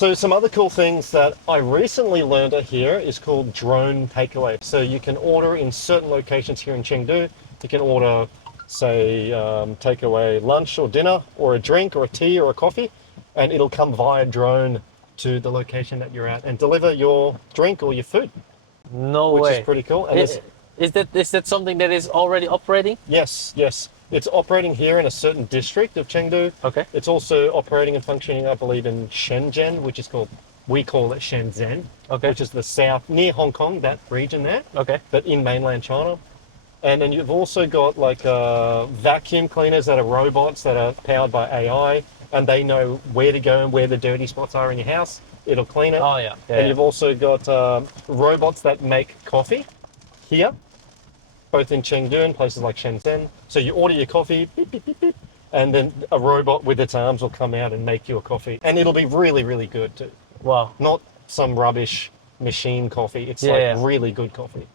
So some other cool things that I recently learned here is called drone takeaway. So you can order in certain locations here in Chengdu. You can order, say, takeaway lunch or dinner or a drink or a tea or a coffee, and it'll come via drone to the location that you're at and deliver your drink or your food, No which is way. pretty cool. And I- there's is that something that is already operating? Yes, yes. It's operating here in a certain district of Chengdu. Okay. It's also operating and functioning, I believe, in Shenzhen, which is called, we call it Shenzhen, Okay. which is the south, near Hong Kong, that region there, Okay. but in mainland China. And then you've also got like vacuum cleaners that are robots that are powered by AI, and they know where to go and where the dirty spots are in your house. It'll clean it. Oh yeah. Yeah. And you've also got robots that make coffee here, both in Chengdu and places like Shenzhen. So you order your coffee, beep, beep, beep, beep, and then a robot with its arms will come out and make you a coffee. And it'll be really, really good too. Wow. Not some rubbish machine coffee. It's Yeah, like yeah. really good coffee.